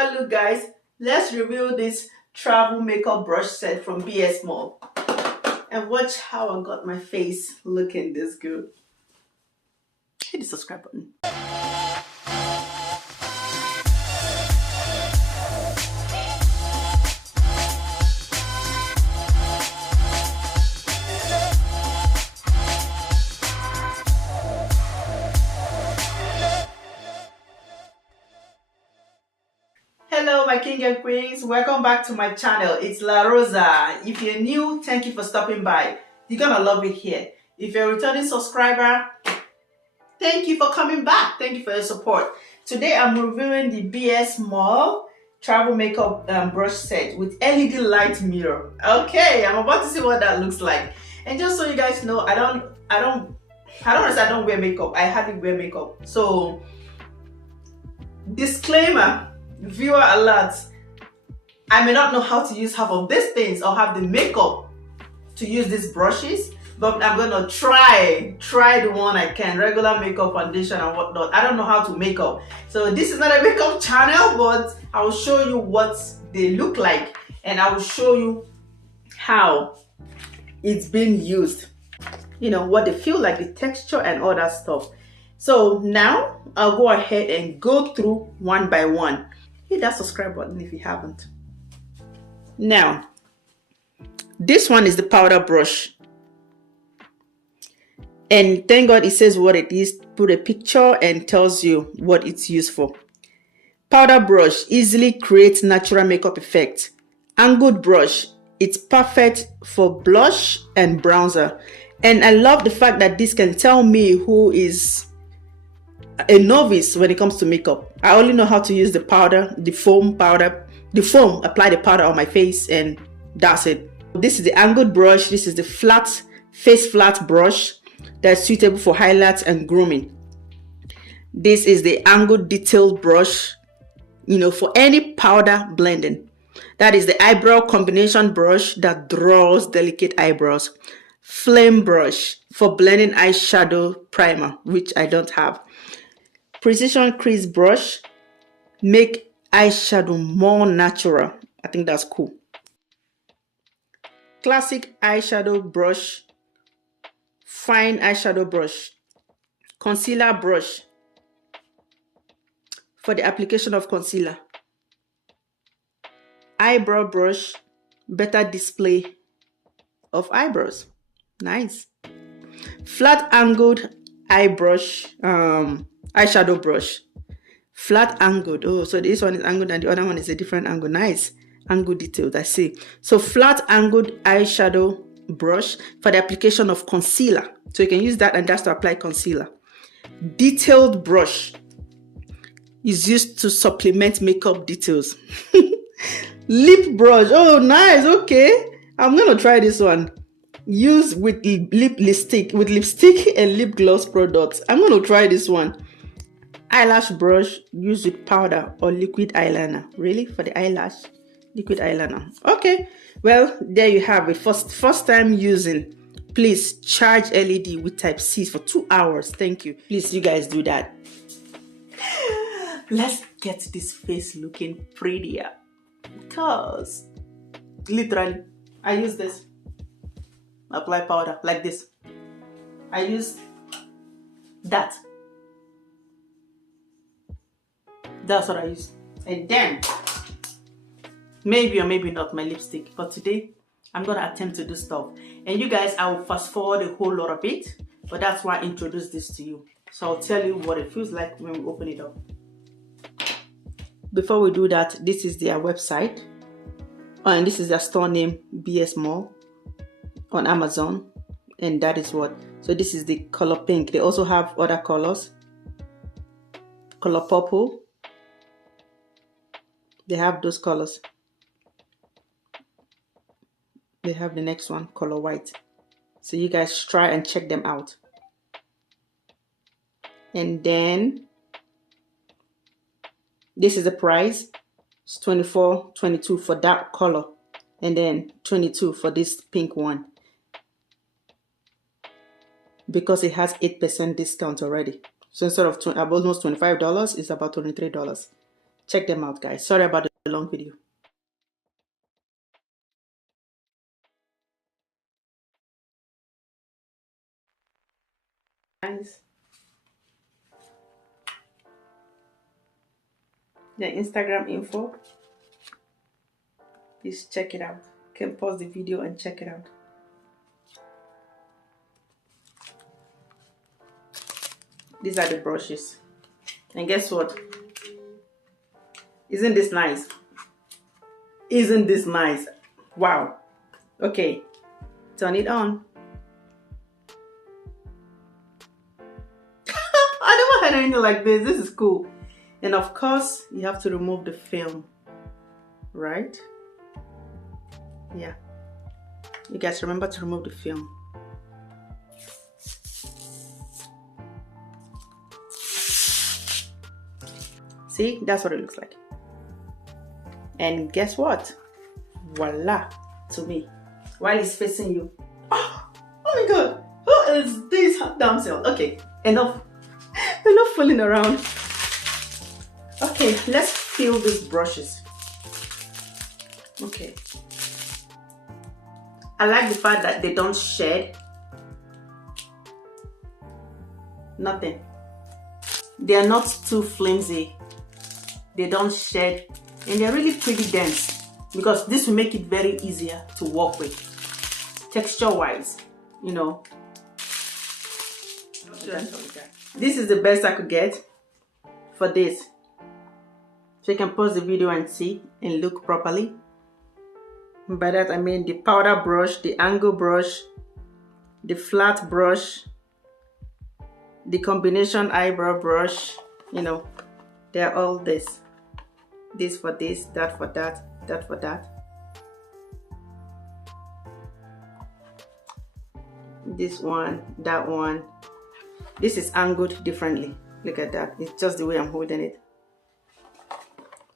another look, guys. Let's review this travel makeup brush set from BS Mall and watch how I got my face looking this good. Hit the subscribe button. Hello my king and queens, welcome back to my channel. It's La Rosa. If you're new, thank you for stopping by. You're gonna love it here. If you're a returning subscriber, thank you for coming back. Thank you for your support. Today I'm reviewing the BS Mall travel makeup brush set with LED light mirror. Okay, I'm about to see what that looks like. And just so you guys know, I don't wear makeup. I hardly wear makeup. So disclaimer, viewer alert, I may not know how to use half of these things or have the makeup to use these brushes, but I'm gonna try the one I can, regular makeup, foundation and whatnot. I don't know how to make up, so this is not a makeup channel, but I will show you what they look like and I will show you how it's being used, you know, what they feel like, the texture and all that stuff. So now I'll go ahead and go through one by one. Hit that subscribe button if you haven't. Now, this one is the powder brush. And thank God it says what it is. Put a picture and tells you what it's used for. Powder brush easily creates natural makeup effect. Angled brush, it's perfect for blush and bronzer. And I love the fact that this can tell me who is a novice when it comes to makeup. I only know how to use the powder, the foam, apply the powder on my face, and that's it. This is the angled brush. This is the flat, face flat brush that's suitable for highlights and grooming. This is the angled detailed brush, you know, for any powder blending. That is the eyebrow combination brush that draws delicate eyebrows. Flame brush for blending eyeshadow primer, which I don't have. Precision crease brush, make eyeshadow more natural. I think that's cool. Classic eyeshadow brush, fine eyeshadow brush. Concealer brush for the application of concealer. Eyebrow brush, better display of eyebrows. Nice. Flat angled eye brush, eyeshadow brush. Flat angled. Oh, so this one is angled and the other one is a different angle. Nice. Angle details, I see. So flat angled eyeshadow brush for the application of concealer. So you can use that and that's to apply concealer. Detailed brush is used to supplement makeup details. Lip brush. Oh, nice. Okay. I'm going to try this one. Use with lipstick and lip gloss products. I'm going to try this one. Eyelash brush, use with powder or liquid eyeliner. Really? For the eyelash? Liquid eyeliner. Okay. Well, there you have it. First time using. Please charge LED with type C for 2 hours. Thank you. Please, you guys do that. Let's get this face looking prettier. Because literally, I use this. Apply powder like this. I use that. That's what I use. And then maybe or maybe not my lipstick, but today I'm gonna attempt to do stuff. And you guys, I will fast forward a whole lot of it, but that's why I introduced this to you. So I'll tell you what it feels like when we open it up. Before we do that, this is their website. Oh, and this is their store name, BS Mall, on Amazon. And that is what. So this is the color pink. They also have other colors. Color purple. They have those colors. They have the next one, color white. So you guys try and check them out. And then this is the price. It's $24, $22 for that color, and then $22 for this pink one, because it has 8% discount already. So instead of almost $25, it's about $23. Check them out, guys. Sorry about the long video. Guys, the Instagram info, please check it out. You can pause the video and check it out. These are the brushes. And guess what? Isn't this nice? Isn't this nice? Wow. Okay, turn it on. I never had anything like this. This is cool. And of course, you have to remove the film, right? Yeah. You guys remember to remove the film. See, that's what it looks like. And guess what? Voila, to me. While it's facing you. Oh my God, who is this damsel? Okay, enough fooling around. Okay, let's fill these brushes. Okay. I like the fact that they don't shed. Nothing. They are not too flimsy. They don't shed. And they're really pretty dense, because this will make it very easier to work with. Texture wise, you know. This is the best I could get for this. So you can pause the video and see and look properly. By that I mean the powder brush, the angle brush, the flat brush, the combination eyebrow brush, you know, they're all this. This for this, that for that, that for that. This one, that one. This is angled differently. Look at that. It's just the way I'm holding it.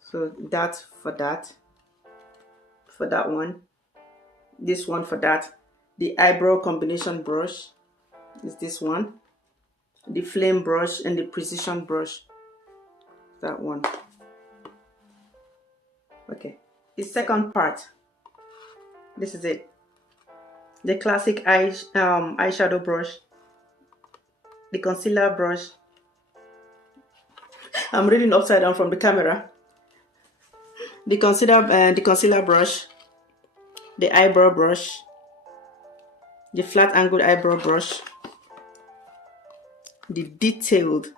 So that for that one. This one for that. The eyebrow combination brush is this one. The flame brush and the precision brush, that one. Okay, the second part, this is it. The classic eyeshadow brush, the concealer brush. I'm reading upside down from the camera. The concealer brush, the eyebrow brush, the flat angled eyebrow brush, the detailed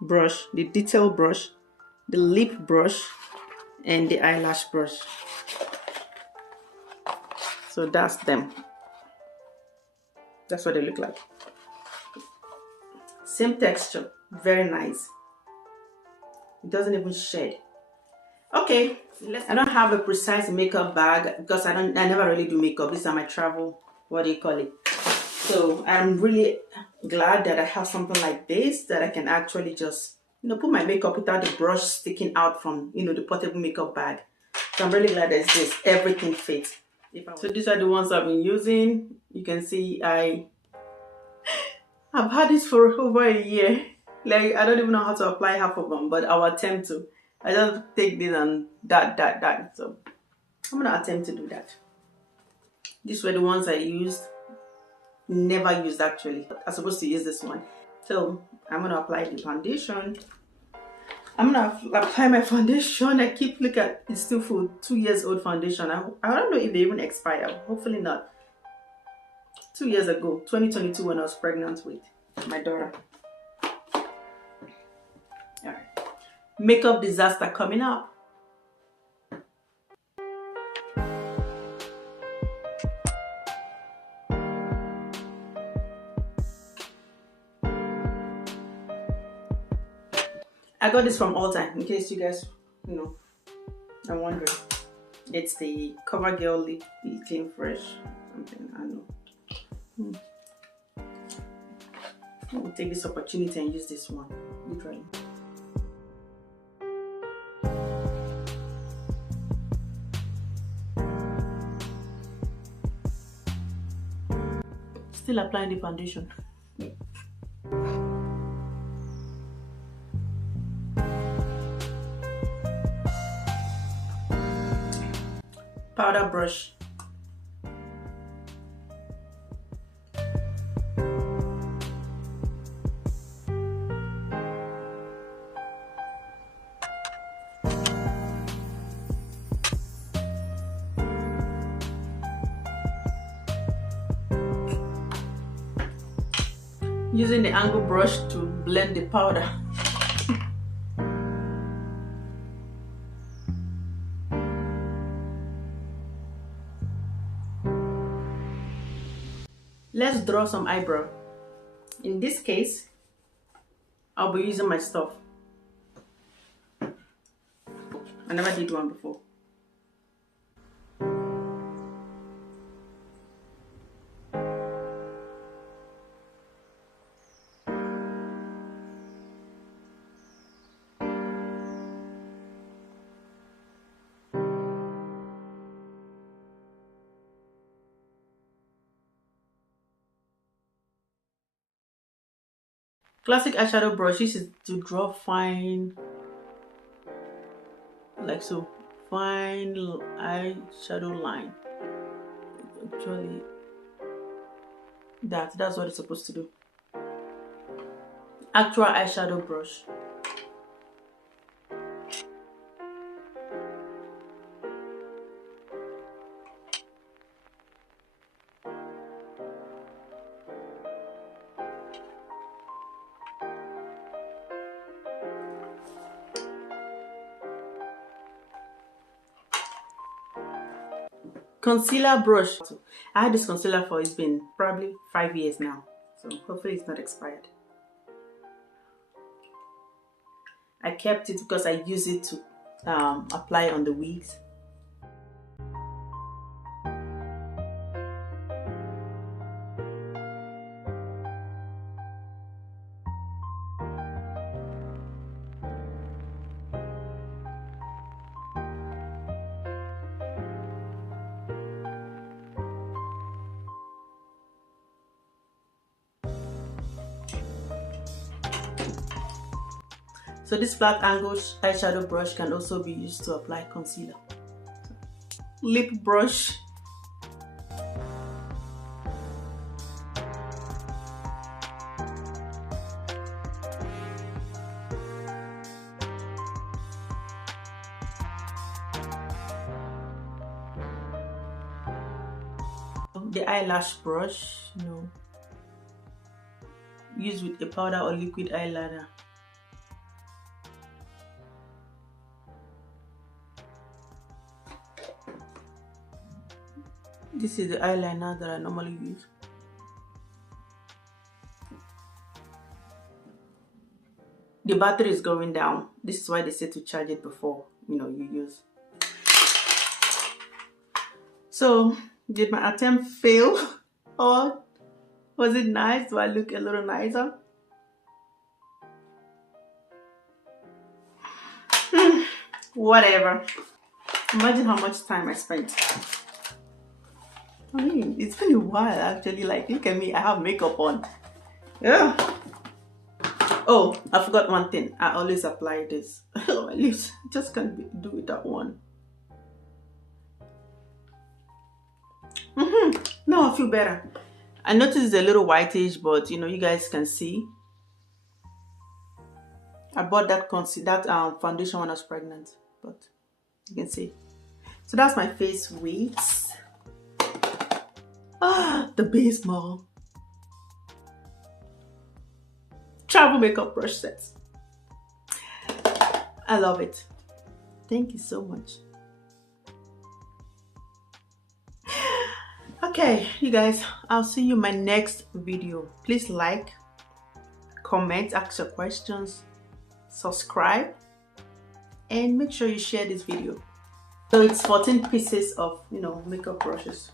brush, the lip brush, and the eyelash brush. So that's them. That's what they look like. Same texture, very nice. It doesn't even shed. Okay, I don't have a precise makeup bag because I never really do makeup. These are my travel, what do you call it? So I'm really glad that I have something like this that I can actually just, you know, put my makeup without the brush sticking out from, you know, the portable makeup bag. So I'm really glad there's this. Everything fits. So these are the ones I've been using. You can see I've had this for over a year. Like, I don't even know how to apply half of them, but I'll attempt to. I just take this and that. So I'm gonna attempt to do that. These were the ones I used. Never used actually. I'm supposed to use this one. So I'm gonna apply the foundation. I'm gonna apply my foundation. I keep looking at it's still full 2 years old foundation. I don't know if they even expire. Hopefully not. 2 years ago, 2022, when I was pregnant with my daughter. Alright. Makeup disaster coming up. I got this from Ulta, in case you guys, you know, are wondering. It's the CoverGirl Lip Clean Fresh something, I don't know. I will take this opportunity and use this one, literally. Still applying the foundation. powder brush. Using the angle brush to blend the powder. Let's draw some eyebrow. In this case, I'll be using my stuff. I never did one before. Classic eyeshadow brush is to draw fine, like so, fine eyeshadow line. Actually, that's what it's supposed to do. Actual eyeshadow brush. Concealer brush. I had this concealer for, it's been probably 5 years now, so hopefully it's not expired. I kept it because I use it to apply on the wigs. So this flat angle eyeshadow brush can also be used to apply concealer. Lip brush. The eyelash brush, use with a powder or liquid eyeliner. This is the eyeliner that I normally use. The battery is going down. This is why they say to charge it before you use. So, did my attempt fail? Or was it nice? Do I look a little nicer? Whatever. Imagine how much time I spent. I mean, it's been a while actually. Like, look at me, I have makeup on. Yeah. Oh, I forgot one thing. I always apply this on my lips. Just can't do it that one. Now I feel better. I noticed it's a little whitish, but you guys can see. I bought that foundation when I was pregnant, but you can see. So that's my face wigs. The base mall. Travel makeup brush sets. I love it. Thank you so much. Okay, you guys, I'll see you in my next video. Please like, comment, ask your questions, subscribe, and make sure you share this video. So it's 14 pieces of makeup brushes.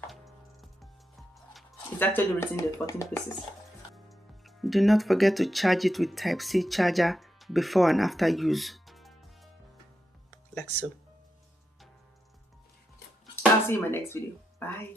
It's actually written there, 14 pieces. Do not forget to charge it with Type-C charger before and after use. Like so. I'll see you in my next video. Bye.